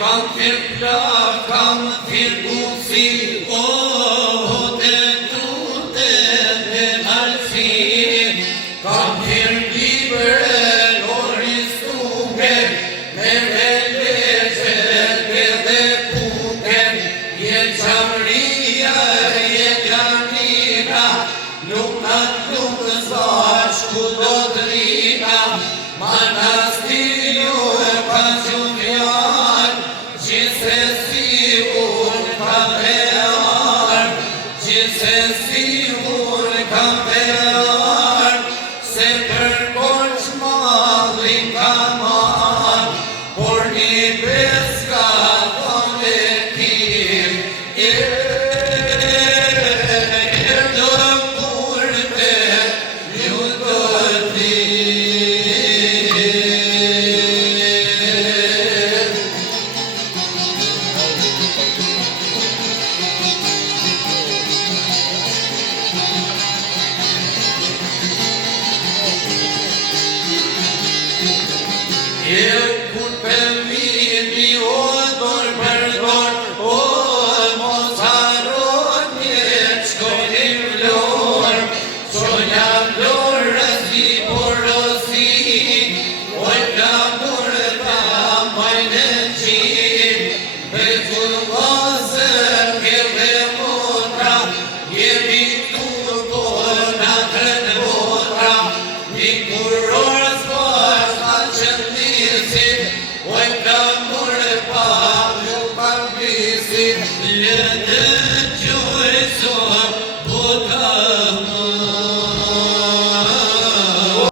kam firpla, kam firpusi, o të tute dhe nalësi, kam firlibre, loristuke, me veleqe, dhe puken, je qamria, je janina, lunat bashku do të rina, manastiriu e ka gjumjan, gjithsesi unë ka bear, gjithsesi unë ka bear, se për koq mallin ka mar, por një beska dhone tim, Yeah.